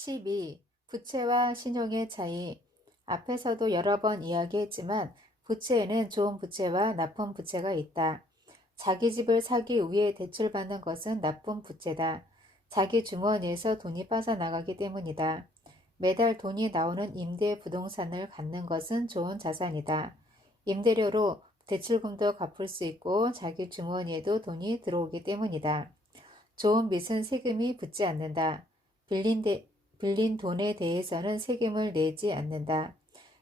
12. 부채와 신용의 차이. 앞에서도 여러 번 이야기했지만 부채에는 좋은 부채와 나쁜 부채가 있다. 자기 집을 사기 위해 대출받는 것은 나쁜 부채다. 자기 주머니에서 돈이 빠져나가기 때문이다. 매달 돈이 나오는 임대 부동산을 갖는 것은 좋은 자산이다. 임대료로 대출금도 갚을 수 있고 자기 주머니에도 돈이 들어오기 때문이다. 좋은 빚은 세금이 붙지 않는다. 빌린 돈에 대해서는 세금을 내지 않는다.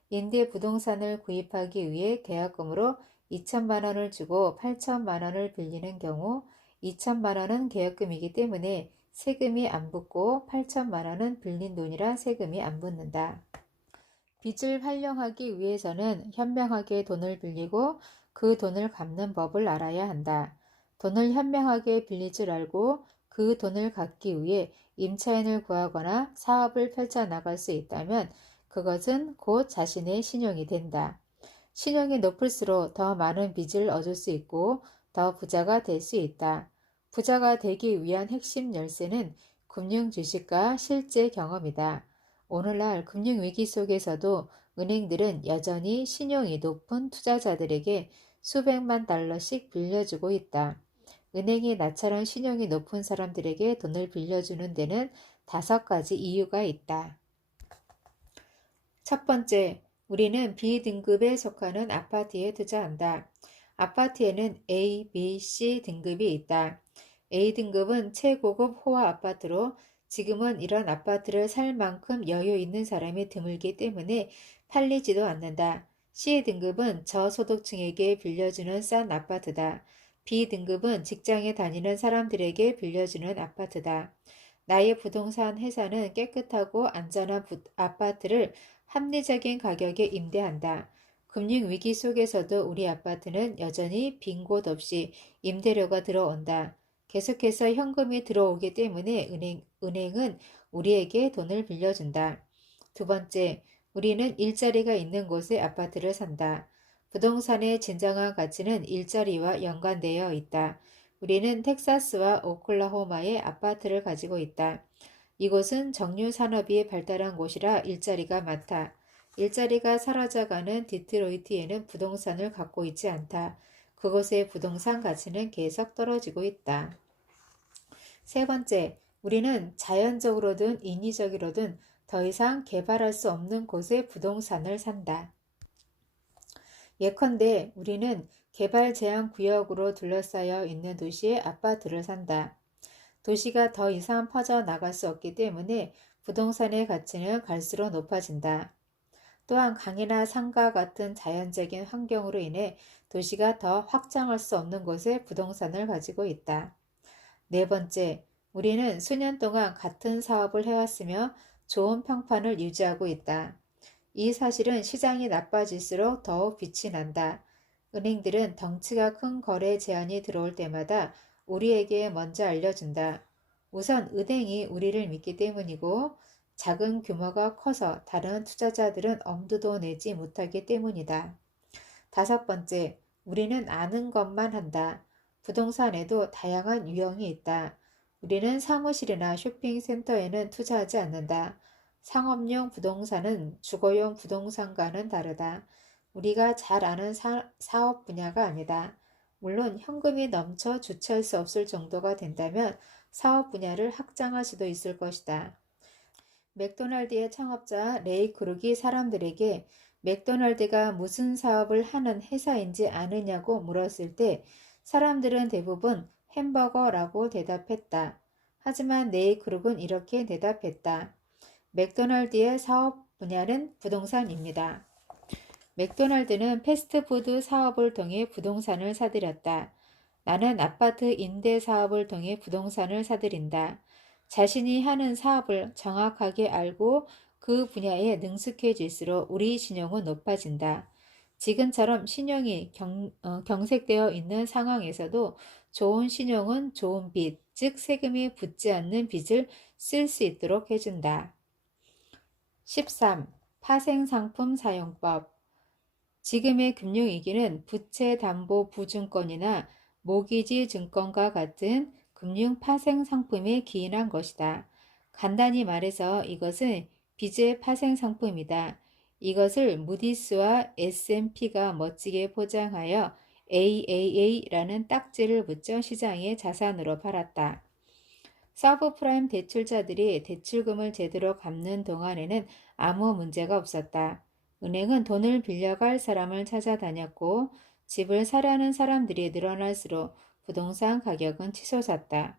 임대 부동산을 구입하기 위해 계약금으로 2천만 원을 주고 8천만 원을 빌리는 경우 2천만 원은 계약금이기 때문에 세금이 안 붙고 8천만 원은 빌린 돈이라 세금이 안 붙는다. 빚을 활용하기 위해서는 현명하게 돈을 빌리고 그 돈을 갚는 법을 알아야 한다. 돈을 현명하게 빌릴 줄 알고 그 돈을 갚기 위해 임차인을 구하거나 사업을 펼쳐나갈 수 있다면 그것은 곧 자신의 신용이 된다. 신용이 높을수록 더 많은 빚을 얻을 수 있고 더 부자가 될 수 있다. 부자가 되기 위한 핵심 열쇠는 금융 지식과 실제 경험이다. 오늘날 금융위기 속에서도 은행들은 여전히 신용이 높은 투자자들에게 수백만 달러씩 빌려주고 있다. 은행이 나처럼 신용이 높은 사람들에게 돈을 빌려주는 데는 5가지 이유가 있다. 첫 번째, 우리는 B등급에 속하는 아파트에 투자한다. 아파트에는 A, B, C 등급이 있다. A등급은 최고급 호화 아파트로 지금은 이런 아파트를 살 만큼 여유 있는 사람이 드물기 때문에 팔리지도 않는다. C등급은 저소득층에게 빌려주는 싼 아파트다. B등급은 직장에 다니는 사람들에게 빌려주는 아파트다. 나의 부동산 회사는 깨끗하고 안전한 아파트를 합리적인 가격에 임대한다. 금융위기 속에서도 우리 아파트는 여전히 빈 곳 없이 임대료가 들어온다. 계속해서 현금이 들어오기 때문에 은행은 우리에게 돈을 빌려준다. 두 번째, 우리는 일자리가 있는 곳에 아파트를 산다. 부동산의 진정한 가치는 일자리와 연관되어 있다. 우리는 텍사스와 오클라호마에 아파트를 가지고 있다. 이곳은 정유 산업이 발달한 곳이라 일자리가 많다. 일자리가 사라져가는 디트로이트에는 부동산을 갖고 있지 않다. 그곳의 부동산 가치는 계속 떨어지고 있다. 세 번째, 우리는 자연적으로든 인위적으로든 더 이상 개발할 수 없는 곳에 부동산을 산다. 예컨대 우리는 개발 제한 구역으로 둘러싸여 있는 도시에 아파트를 산다. 도시가 더 이상 퍼져나갈 수 없기 때문에 부동산의 가치는 갈수록 높아진다. 또한 강이나 산과 같은 자연적인 환경으로 인해 도시가 더 확장할 수 없는 곳에 부동산을 가지고 있다. 네 번째, 우리는 수년 동안 같은 사업을 해왔으며 좋은 평판을 유지하고 있다. 이 사실은 시장이 나빠질수록 더욱 빛이 난다. 은행들은 덩치가 큰 거래 제한이 들어올 때마다 우리에게 먼저 알려준다. 우선 은행이 우리를 믿기 때문이고 작은 규모가 커서 다른 투자자들은 엄두도 내지 못하기 때문이다. 다섯 번째, 우리는 아는 것만 한다. 부동산에도 다양한 유형이 있다. 우리는 사무실이나 쇼핑센터에는 투자하지 않는다. 상업용 부동산은 주거용 부동산과는 다르다. 우리가 잘 아는 사업 분야가 아니다. 물론 현금이 넘쳐 주체할 수 없을 정도가 된다면 사업 분야를 확장할 수도 있을 것이다. 맥도날드의 창업자 레이 크룩이 사람들에게 맥도날드가 무슨 사업을 하는 회사인지 아느냐고 물었을 때 사람들은 대부분 햄버거라고 대답했다. 하지만 레이 크룩은 이렇게 대답했다. 맥도날드의 사업 분야는 부동산입니다. 맥도날드는 패스트푸드 사업을 통해 부동산을 사들였다. 나는 아파트 임대 사업을 통해 부동산을 사들인다. 자신이 하는 사업을 정확하게 알고 그 분야에 능숙해질수록 우리 신용은 높아진다. 지금처럼 신용이 경색되어 있는 상황에서도 좋은 신용은 좋은 빚, 즉 세금이 붙지 않는 빚을 쓸 수 있도록 해준다. 13. 파생상품 사용법. 지금의 금융위기는 부채담보부증권이나 모기지 증권과 같은 금융 파생 상품에 기인한 것이다. 간단히 말해서 이것은 빚의 파생 상품이다. 이것을 무디스와 S&P가 멋지게 포장하여 AAA라는 딱지를 붙여 시장에 자산으로 팔았다. 서브프라임 대출자들이 대출금을 제대로 갚는 동안에는 아무 문제가 없었다. 은행은 돈을 빌려갈 사람을 찾아다녔고 집을 사려는 사람들이 늘어날수록 부동산 가격은 치솟았다.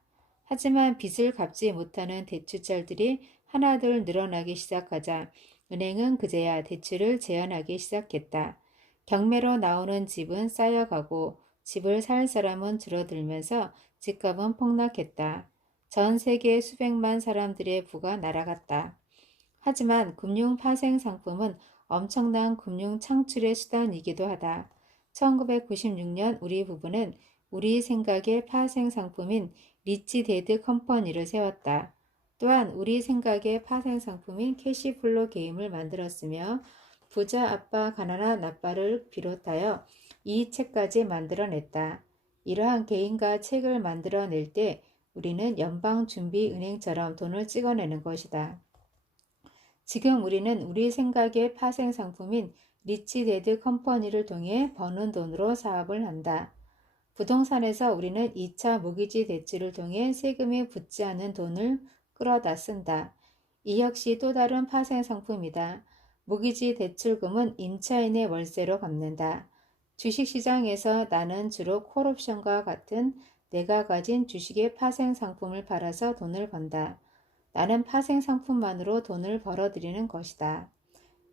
하지만 빚을 갚지 못하는 대출자들이 하나둘 늘어나기 시작하자 은행은 그제야 대출을 제한하기 시작했다. 경매로 나오는 집은 쌓여가고 집을 살 사람은 줄어들면서 집값은 폭락했다. 전 세계 수백만 사람들의 부가 날아갔다. 하지만 금융 파생 상품은 엄청난 금융 창출의 수단이기도 하다. 1996년 우리 부부는 우리 생각의 파생 상품인 리치 데드 컴퍼니를 세웠다. 또한 우리 생각의 파생 상품인 캐시플로 게임을 만들었으며 부자 아빠 가난한 아빠를 비롯하여 이 책까지 만들어냈다. 이러한 개인과 책을 만들어낼 때 우리는 연방준비은행처럼 돈을 찍어내는 것이다. 지금 우리는 우리 생각의 파생 상품인 리치 데드 컴퍼니를 통해 버는 돈으로 사업을 한다. 부동산에서 우리는 2차 모기지 대출을 통해 세금이 붙지 않는 돈을 끌어다 쓴다. 이 역시 또 다른 파생 상품이다. 모기지 대출금은 임차인의 월세로 갚는다. 주식시장에서 나는 주로 콜옵션과 같은 내가 가진 주식의 파생 상품을 팔아서 돈을 번다. 나는 파생 상품만으로 돈을 벌어들이는 것이다.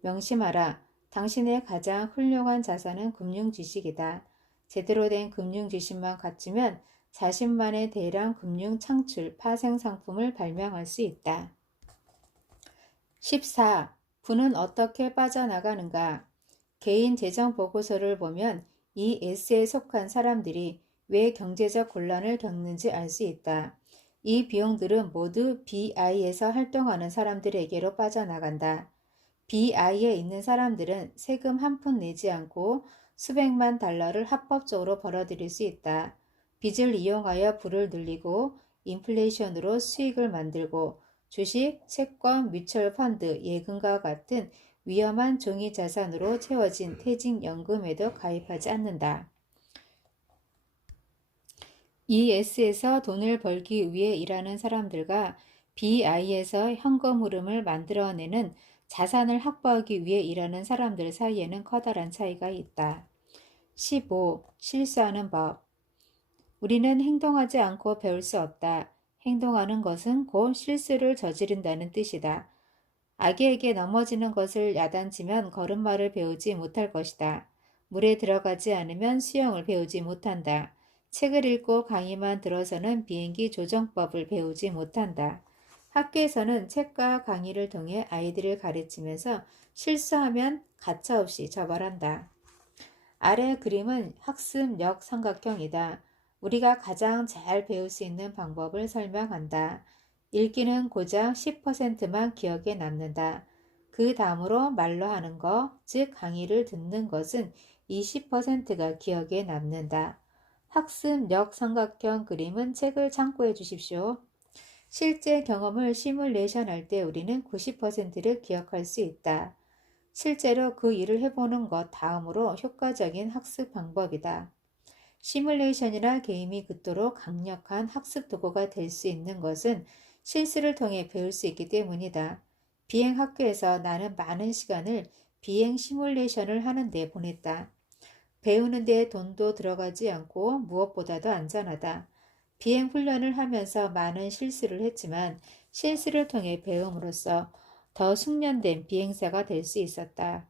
명심하라. 당신의 가장 훌륭한 자산은 금융 지식이다. 제대로 된 금융 지식만 갖추면 자신만의 대량 금융 창출 파생 상품을 발명할 수 있다. 14. 부는 어떻게 빠져나가는가? 개인 재정 보고서를 보면 이 S에 속한 사람들이 왜 경제적 곤란을 겪는지 알 수 있다. 이 비용들은 모두 BI에서 활동하는 사람들에게로 빠져나간다. BI에 있는 사람들은 세금 한 푼 내지 않고 수백만 달러를 합법적으로 벌어들일 수 있다. 빚을 이용하여 부를 늘리고 인플레이션으로 수익을 만들고 주식, 채권, 뮤추얼 펀드, 예금과 같은 위험한 종이 자산으로 채워진 퇴직연금에도 가입하지 않는다. ES에서 돈을 벌기 위해 일하는 사람들과 BI에서 현금 흐름을 만들어내는 자산을 확보하기 위해 일하는 사람들 사이에는 커다란 차이가 있다. 15. 실수하는 법. 우리는 행동하지 않고 배울 수 없다. 행동하는 것은 곧 실수를 저지른다는 뜻이다. 아기에게 넘어지는 것을 야단치면 걸음마를 배우지 못할 것이다. 물에 들어가지 않으면 수영을 배우지 못한다. 책을 읽고 강의만 들어서는 비행기 조정법을 배우지 못한다. 학교에서는 책과 강의를 통해 아이들을 가르치면서 실수하면 가차없이 처벌한다. 아래 그림은 학습력 삼각형이다. 우리가 가장 잘 배울 수 있는 방법을 설명한다. 읽기는 고작 10%만 기억에 남는다. 그 다음으로 말로 하는 것, 즉 강의를 듣는 것은 20%가 기억에 남는다. 학습력 삼각형 그림은 책을 참고해 주십시오. 실제 경험을 시뮬레이션 할 때 우리는 90%를 기억할 수 있다. 실제로 그 일을 해보는 것 다음으로 효과적인 학습 방법이다. 시뮬레이션이나 게임이 그토록 강력한 학습 도구가 될 수 있는 것은 실수를 통해 배울 수 있기 때문이다. 비행 학교에서 나는 많은 시간을 비행 시뮬레이션을 하는 데 보냈다. 배우는 데 돈도 들어가지 않고 무엇보다도 안전하다. 비행 훈련을 하면서 많은 실수를 했지만 실수를 통해 배움으로써 더 숙련된 비행사가 될 수 있었다.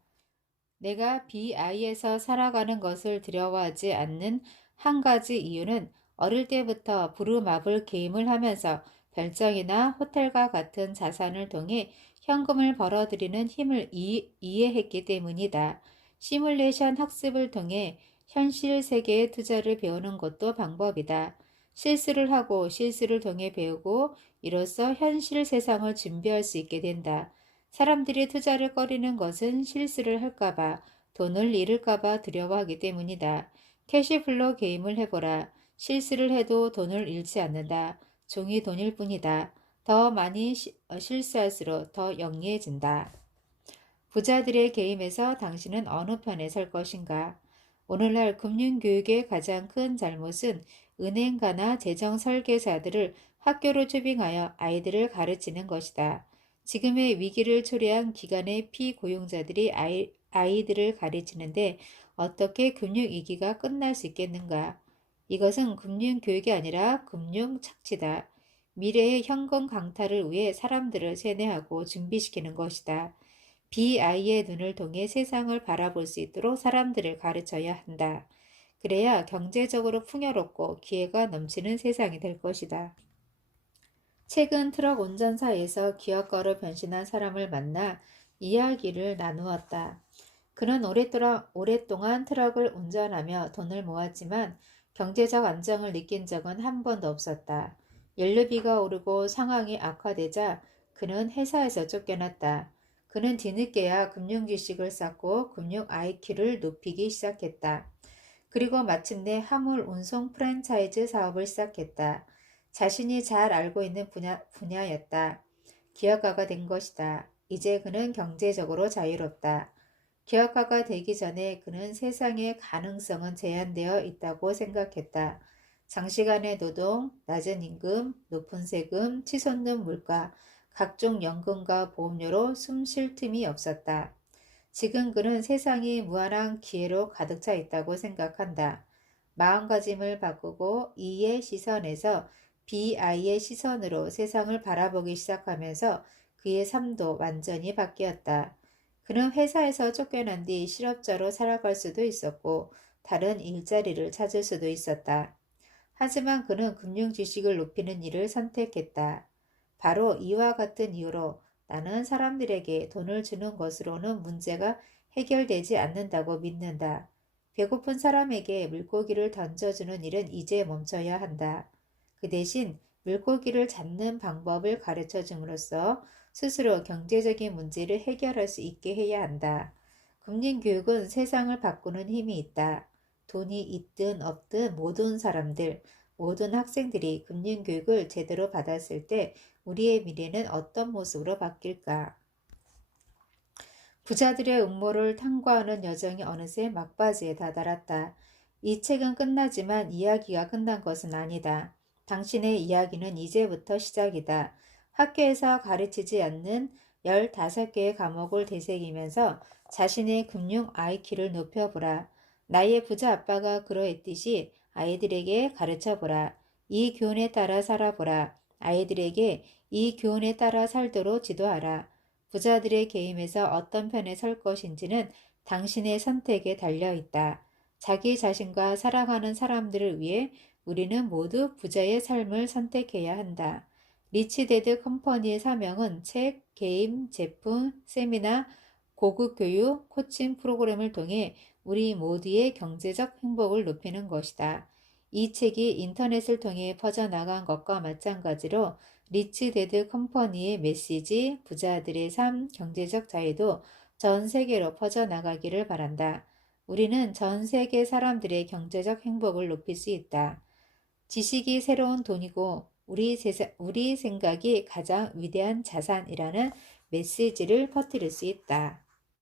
내가 BI에서 살아가는 것을 두려워하지 않는 한 가지 이유는 어릴 때부터 부루마블 게임을 하면서 별장이나 호텔과 같은 자산을 통해 현금을 벌어들이는 힘을 이해했기 때문이다. 시뮬레이션 학습을 통해 현실 세계의 투자를 배우는 것도 방법이다. 실수를 하고 실수를 통해 배우고 이로써 현실 세상을 준비할 수 있게 된다. 사람들이 투자를 꺼리는 것은 실수를 할까봐, 돈을 잃을까봐 두려워하기 때문이다. 캐시플로 게임을 해보라. 실수를 해도 돈을 잃지 않는다. 종이 돈일 뿐이다. 더 많이 실수할수록 더 영리해진다. 부자들의 게임에서 당신은 어느 편에 설 것인가? 오늘날 금융교육의 가장 큰 잘못은 은행가나 재정 설계사들을 학교로 초빙하여 아이들을 가르치는 것이다. 지금의 위기를 초래한 기관의 피고용자들이 아이들을 가르치는데 어떻게 금융위기가 끝날 수 있겠는가? 이것은 금융교육이 아니라 금융착취다. 미래의 현금 강탈을 위해 사람들을 세뇌하고 준비시키는 것이다. 비아이의 눈을 통해 세상을 바라볼 수 있도록 사람들을 가르쳐야 한다. 그래야 경제적으로 풍요롭고 기회가 넘치는 세상이 될 것이다. 최근 트럭 운전사에서 기업가로 변신한 사람을 만나 이야기를 나누었다. 그는 오랫동안 트럭을 운전하며 돈을 모았지만 경제적 안정을 느낀 적은 한 번도 없었다. 연료비가 오르고 상황이 악화되자 그는 회사에서 쫓겨났다. 그는 뒤늦게야 금융 지식을 쌓고 금융 IQ를 높이기 시작했다. 그리고 마침내 화물 운송 프랜차이즈 사업을 시작했다. 자신이 잘 알고 있는 분야였다. 기업가가 된 것이다. 이제 그는 경제적으로 자유롭다. 기업가가 되기 전에 그는 세상의 가능성은 제한되어 있다고 생각했다. 장시간의 노동, 낮은 임금, 높은 세금, 치솟는 물가, 각종 연금과 보험료로 숨 쉴 틈이 없었다. 지금 그는 세상이 무한한 기회로 가득 차 있다고 생각한다. 마음가짐을 바꾸고 이의 시선에서 비아이의 시선으로 세상을 바라보기 시작하면서 그의 삶도 완전히 바뀌었다. 그는 회사에서 쫓겨난 뒤 실업자로 살아갈 수도 있었고 다른 일자리를 찾을 수도 있었다. 하지만 그는 금융 지식을 높이는 일을 선택했다. 바로 이와 같은 이유로 나는 사람들에게 돈을 주는 것으로는 문제가 해결되지 않는다고 믿는다. 배고픈 사람에게 물고기를 던져주는 일은 이제 멈춰야 한다. 그 대신 물고기를 잡는 방법을 가르쳐 줌으로써 스스로 경제적인 문제를 해결할 수 있게 해야 한다. 금융교육은 세상을 바꾸는 힘이 있다. 돈이 있든 없든 모든 사람들, 모든 학생들이 금융교육을 제대로 받았을 때 우리의 미래는 어떤 모습으로 바뀔까? 부자들의 음모를 탐구하는 여정이 어느새 막바지에 다다랐다. 이 책은 끝나지만 이야기가 끝난 것은 아니다. 당신의 이야기는 이제부터 시작이다. 학교에서 가르치지 않는 15개의 과목을 되새기면서 자신의 금융 IQ를 높여보라. 나의 부자 아빠가 그러했듯이 아이들에게 가르쳐보라. 이 교훈에 따라 살아보라. 아이들에게 이 교훈에 따라 살도록 지도하라. 부자들의 게임에서 어떤 편에 설 것인지는 당신의 선택에 달려 있다. 자기 자신과 사랑하는 사람들을 위해 우리는 모두 부자의 삶을 선택해야 한다. 리치데드 컴퍼니의 사명은 책, 게임, 제품, 세미나, 고급 교육, 코칭 프로그램을 통해 우리 모두의 경제적 행복을 높이는 것이다. 이 책이 인터넷을 통해 퍼져나간 것과 마찬가지로 리치데드 컴퍼니의 메시지, 부자들의 삶, 경제적 자유도 전 세계로 퍼져나가기를 바란다. 우리는 전 세계 사람들의 경제적 행복을 높일 수 있다. 지식이 새로운 돈이고 우리 생각이 가장 위대한 자산이라는 메시지를 퍼뜨릴 수 있다.